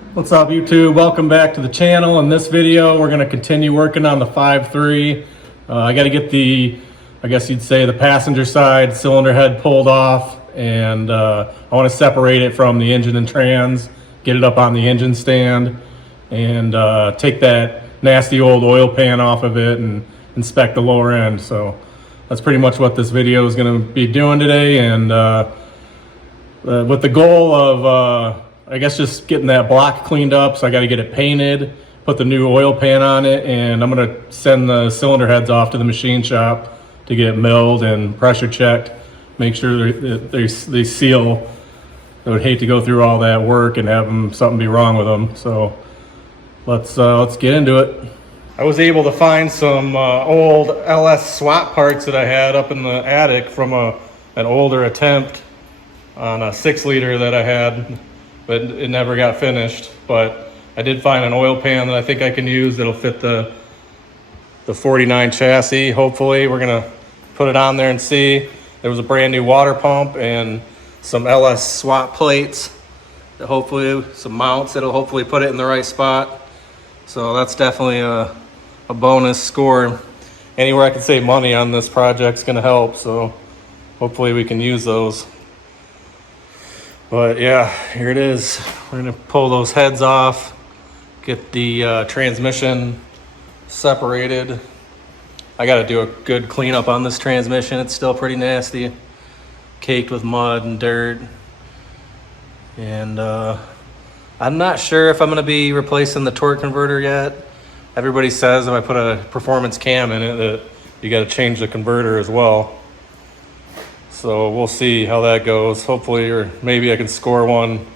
What's up, YouTube? Welcome back to the channel. In this video, we're going to continue working on the 5.3. I got to get the, I guess you'd say, the passenger side cylinder head pulled off, and I want to separate it from the engine and trans, get it up on the engine stand, and take that nasty old oil pan off of it and inspect the lower end. So that's pretty much what this video is going to be doing today, and with the goal of I guess just getting that block cleaned up. So I got to get it painted, put the new oil pan on it, and I'm going to send the cylinder heads off to the machine shop to get milled and pressure checked, make sure they seal. I would hate to go through all that work and have something be wrong with them. So let's get into it. I was able to find some old LS swap parts that I had up in the attic from an older attempt on a 6-liter that I had, but it never got finished. But I did find an oil pan that I think I can use that'll fit the 49 chassis. Hopefully we're gonna put it on there and see. There was a brand new water pump and some LS swap plates that hopefully, some mounts that'll hopefully put it in the right spot. So that's definitely a bonus score. Anywhere I can save money on this project's gonna help, so hopefully we can use those. But yeah, here it is. We're gonna pull those heads off, get the transmission separated. I gotta do a good cleanup on this transmission. It's still pretty nasty, caked with mud and dirt. And I'm not sure if I'm gonna be replacing the torque converter yet. Everybody says if I put a performance cam in it that you gotta change the converter as well. So we'll see how that goes. Hopefully, or maybe I can score one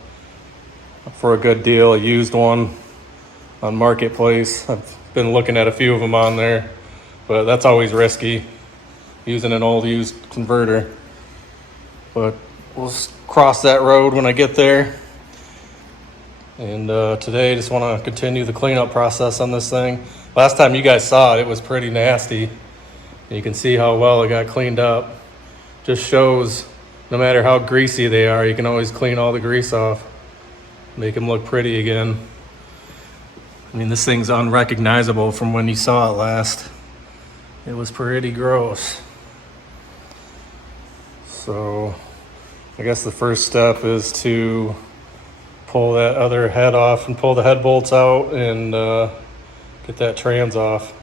for a good deal, a used one on Marketplace. I've been looking at a few of them on there, but that's always risky, using an old used converter. But we'll cross that road when I get there. And today, I just want to continue the cleanup process on this thing. Last time you guys saw it, it was pretty nasty. You can see how well it got cleaned up. Just shows no matter how greasy they are, you can always clean all the grease off, make them look pretty again. I mean, this thing's unrecognizable from when you saw it last. It was pretty gross. So I guess the first step is to pull that other head off and pull the head bolts out and get that trans off.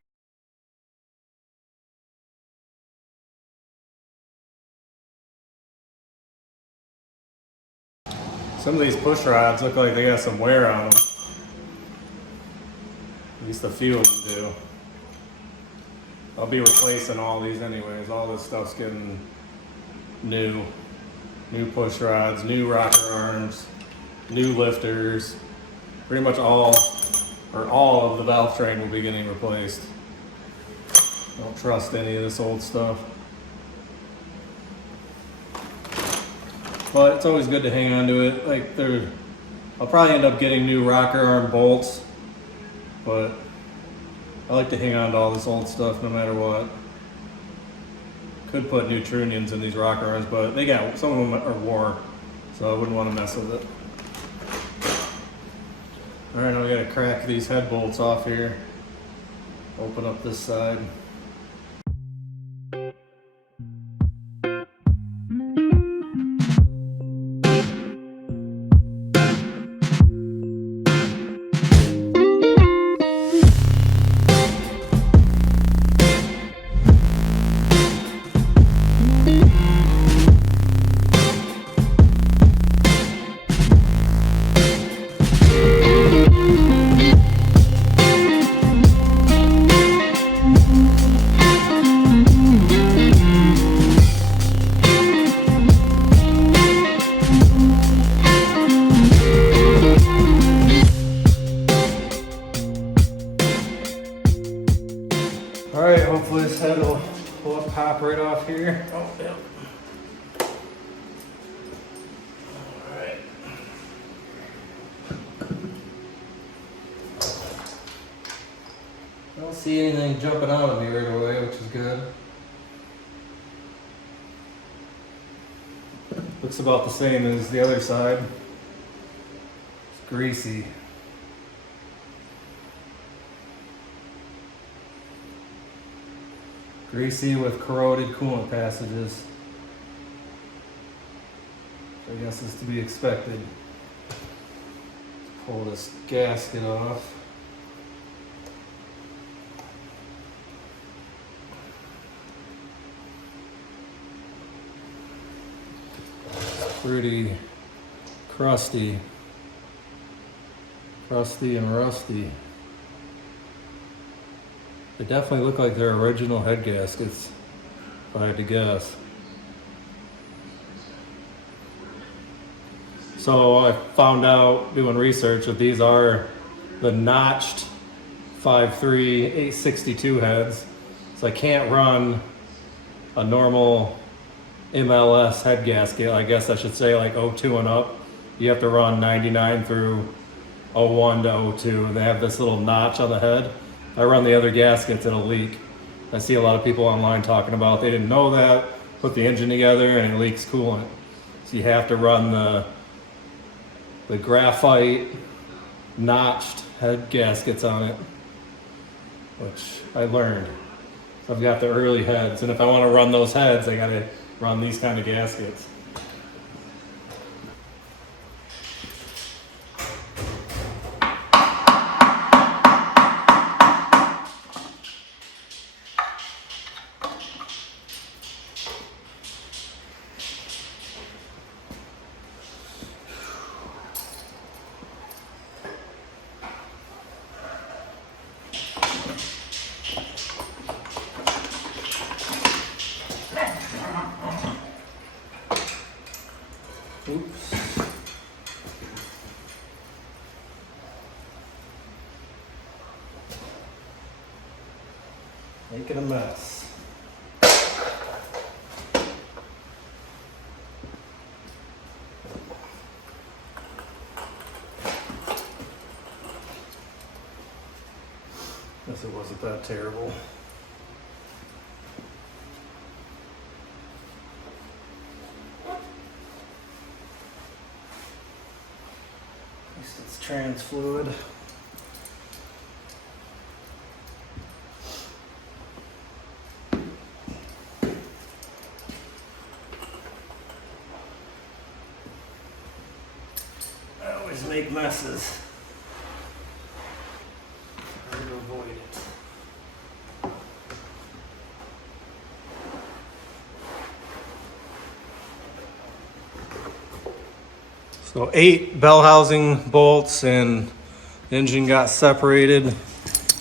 Some of these push rods look like they got some wear on them. At least a few of them do. I'll be replacing all these anyways. All this stuff's getting new. New push rods, new rocker arms, new lifters. Pretty much all of the valve train will be getting replaced. Don't trust any of this old stuff. But it's always good to hang on to it. Like I'll probably end up getting new rocker arm bolts, but I like to hang on to all this old stuff no matter what. Could put new trunions in these rocker arms, but some of them are wore, so I wouldn't want to mess with it. All right, now we gotta crack these head bolts off here. Open up this side. All right, hopefully this head will pop right off here. Oh, yeah. All right. I don't see anything jumping out of me right away, which is good. Looks about the same as the other side. It's greasy. Greasy with corroded coolant passages. I guess is to be expected. Let's pull this gasket off. Pretty crusty and rusty. They definitely look like their original head gaskets, if I had to guess. So I found out doing research that these are the notched 5.3 862 heads. So I can't run a normal MLS head gasket. I guess I should say like 02 and up. You have to run 99 through 01 to 02. And they have this little notch on the head. I run the other gaskets, it'll leak. I see a lot of people online talking about they didn't know that, put the engine together and it leaks coolant. So you have to run the graphite notched head gaskets on it, which I learned. So I've got the early heads, and if I want to run those heads, I gotta run these kind of gaskets. Oops. Making a mess. Guess it wasn't that terrible. It's trans fluid. I always make messes. Try to avoid it. So 8 bell housing bolts and the engine got separated,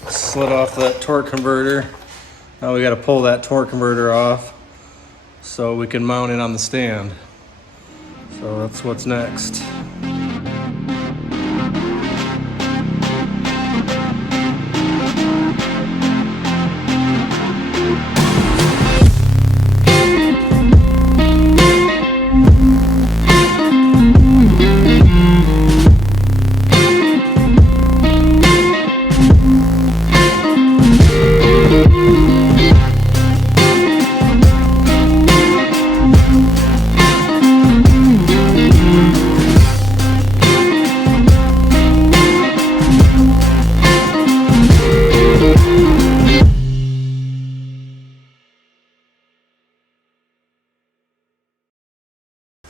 slid off that torque converter. Now we got to pull that torque converter off so we can mount it on the stand. So that's what's next.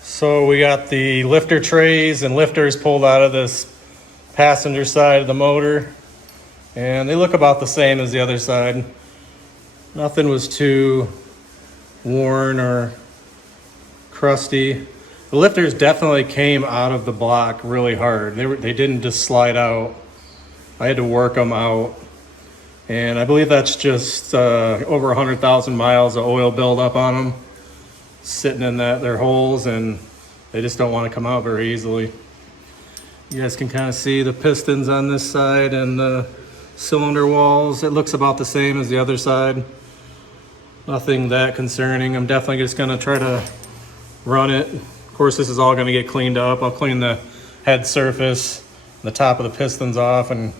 So we got the lifter trays and lifters pulled out of this passenger side of the motor, and they look about the same as the other side. Nothing was too worn or crusty. The lifters definitely came out of the block really hard. They didn't just slide out. I had to work them out. And I believe that's just over 100,000 miles of oil buildup on them, sitting in their holes, and they just don't want to come out very easily. You guys can kind of see the pistons on this side and the cylinder walls. It looks about the same as the other side. Nothing that concerning. I'm definitely just gonna try to run it. Of course, this is all gonna get cleaned up. I'll clean the head surface, the top of the pistons off, and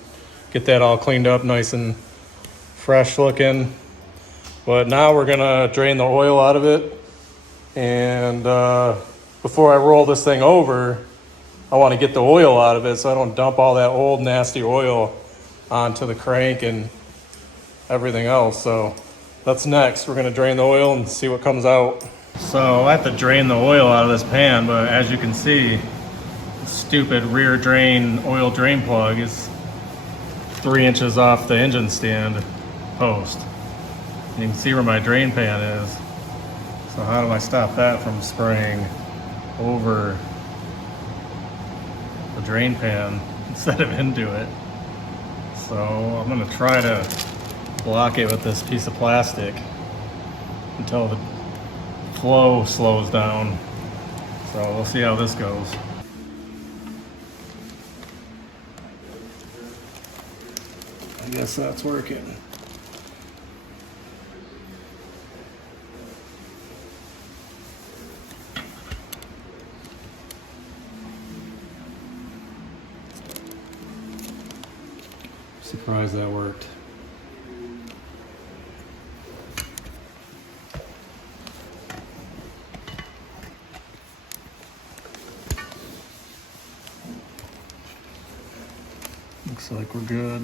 get that all cleaned up nice and fresh looking. But now we're gonna drain the oil out of it, and before I roll this thing over, I want to get the oil out of it so I don't dump all that old nasty oil onto the crank and everything else. So That's next. We're gonna drain the oil and see what comes out. So I have to drain the oil out of this pan, but as you can see, the stupid rear drain oil drain plug is 3 inches off the engine stand post. You can see where my drain pan is. So how do I stop that from spraying over the drain pan instead of into it? So I'm gonna try to block it with this piece of plastic until the flow slows down. So we'll see how this goes. I guess that's working. Surprised that worked. Looks like we're good.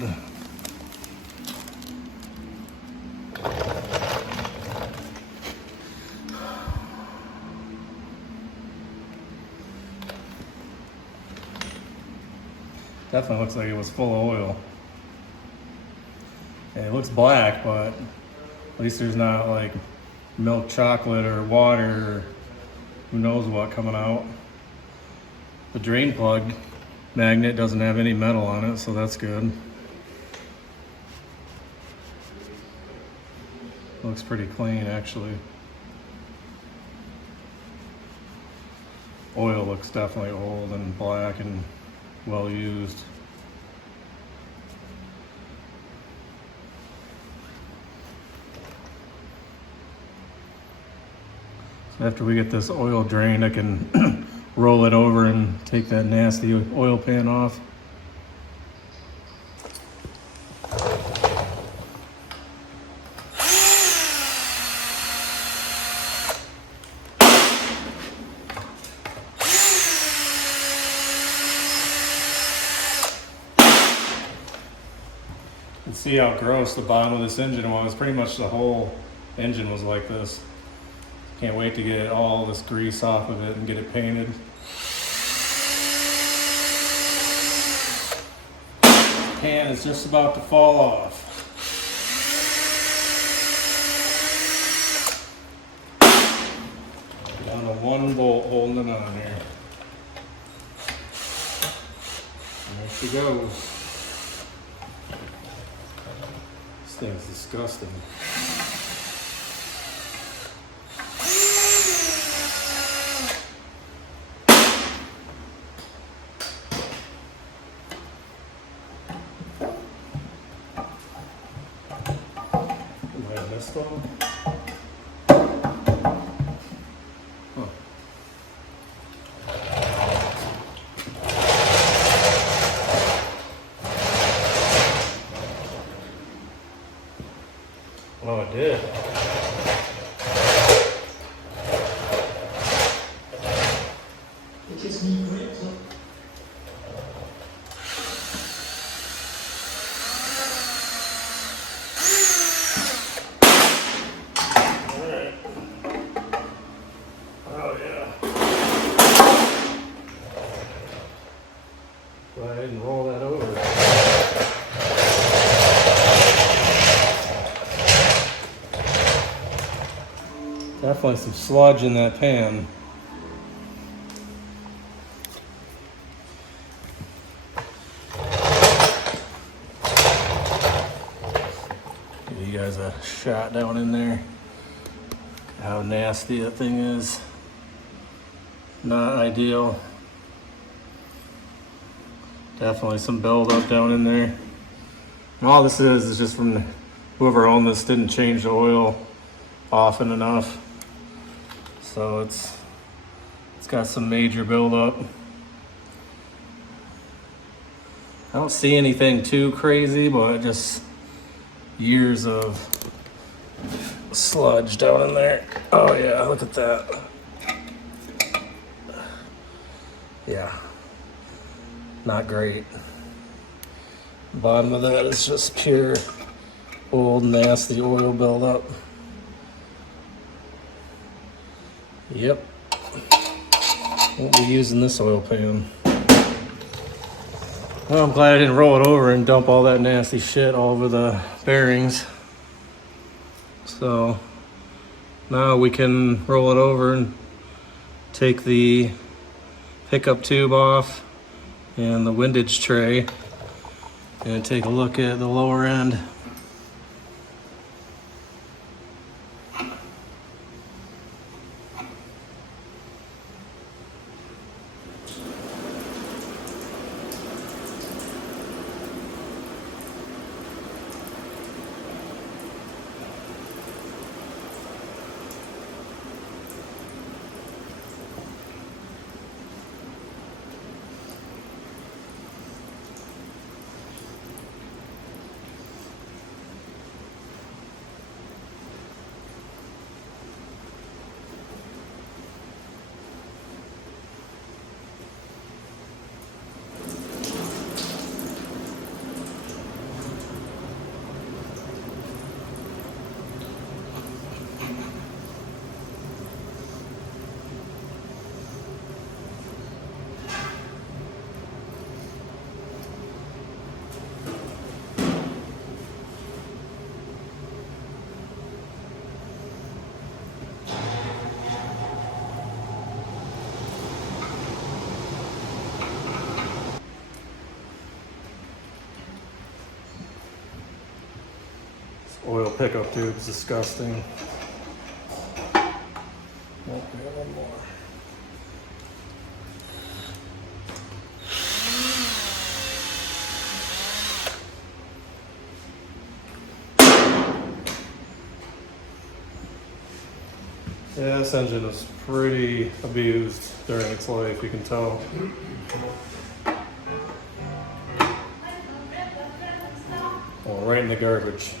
Definitely looks like it was full of oil. And it looks black, but at least there's not like milk chocolate or water or who knows what coming out. The drain plug magnet doesn't have any metal on it, so that's good. Looks pretty clean, actually. Oil looks definitely old and black and well used. So after we get this oil drained, I can roll it over and take that nasty oil pan off. And see how gross the bottom of this engine was. Pretty much the whole engine was like this. Can't wait to get all this grease off of it and get it painted. The pan is just about to fall off. Down to one bolt holding it on here. And there she goes. This thing's disgusting. This one? Huh. Oh, it did. It just needs grip. Go ahead and roll that over. Definitely some sludge in that pan. Give you guys a shot down in there. How nasty that thing is. Not ideal. Definitely some buildup down in there. And all this is just from whoever owned this didn't change the oil often enough. So it's got some major buildup. I don't see anything too crazy, but just years of sludge down in there. Oh yeah, look at that. Yeah. Not great. Bottom of that is just pure old nasty oil buildup. Yep. Won't be using this oil pan. Well, I'm glad I didn't roll it over and dump all that nasty shit all over the bearings. So now we can roll it over and take the pickup tube off and the windage tray and take a look at the lower end. Oil pickup tube is disgusting. Oh, we have one more. Yeah, this engine is pretty abused during its life, you can tell. Oh, right in the garbage.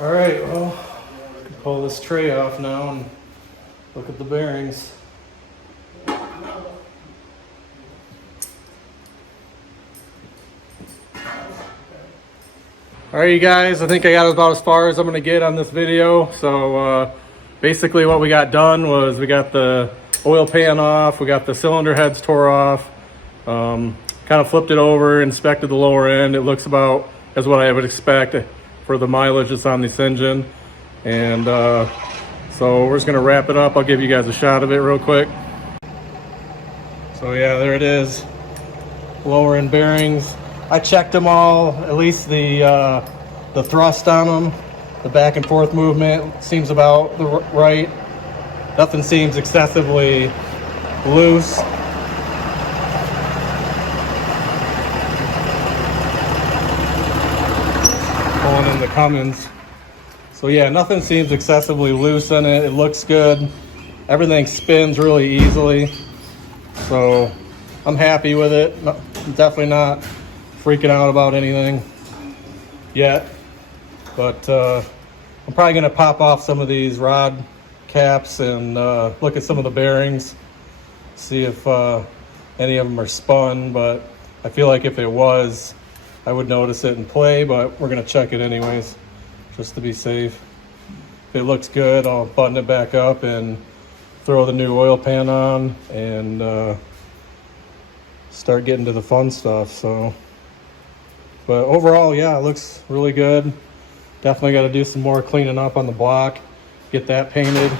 All right, well, I can pull this tray off now and look at the bearings. All right, you guys, I think I got about as far as I'm gonna get on this video. So basically what we got done was we got the oil pan off, we got the cylinder heads tore off, kind of flipped it over, inspected the lower end. It looks about as what I would expect for the mileage that's on this engine. And so we're just gonna wrap it up. I'll give you guys a shot of it real quick. So yeah, there it is, lower end bearings. I checked them all, at least the thrust on them, the back and forth movement seems about right. Nothing seems excessively loose. Pulling in the Cummins. So yeah, nothing seems excessively loose in it. It looks good. Everything spins really easily. So I'm happy with it. I'm definitely not freaking out about anything yet, but I'm probably going to pop off some of these rod caps and look at some of the bearings, see if any of them are spun. But I feel like if it was, I would notice it in play, but we're going to check it anyways just to be safe. If it looks good, I'll button it back up and throw the new oil pan on and start getting to the fun stuff. So but overall, yeah, it looks really good. Definitely got to do some more cleaning up on the block, get that painted.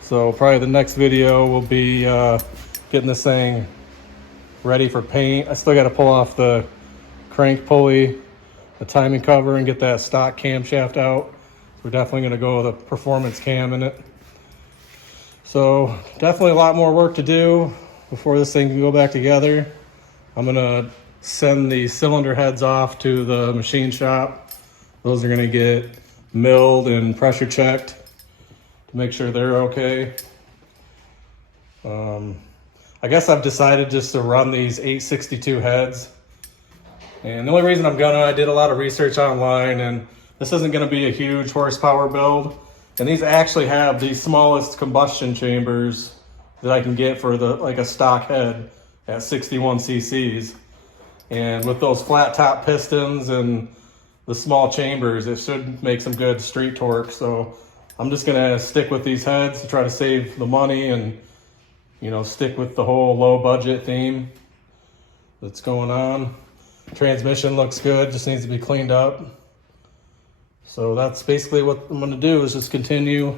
So probably the next video will be getting this thing ready for paint. I still got to pull off the crank pulley, the timing cover, and get that stock camshaft out. We're definitely going to go with a performance cam in it. So definitely a lot more work to do before this thing can go back together. I'm going to send the cylinder heads off to the machine shop. Those are going to get milled and pressure checked to make sure they're okay. I guess I've decided just to run these 862 heads. And the only reason I did a lot of research online, and this isn't going to be a huge horsepower build. And these actually have the smallest combustion chambers that I can get for like a stock head. at 61 cc's. And with those flat top pistons and the small chambers, it should make some good street torque. So I'm just gonna stick with these heads to try to save the money and, you know, stick with the whole low budget theme that's going on. Transmission looks good, just needs to be cleaned up. So that's basically what I'm gonna do, is just continue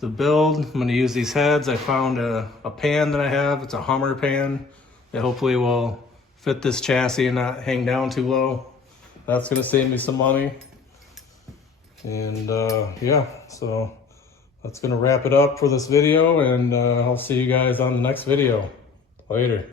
the build. I'm gonna use these heads. I found a pan that I have. It's a Hummer pan that hopefully will fit this chassis and not hang down too low. That's gonna save me some money. And yeah, so that's gonna wrap it up for this video, and I'll see you guys on the next video. Later.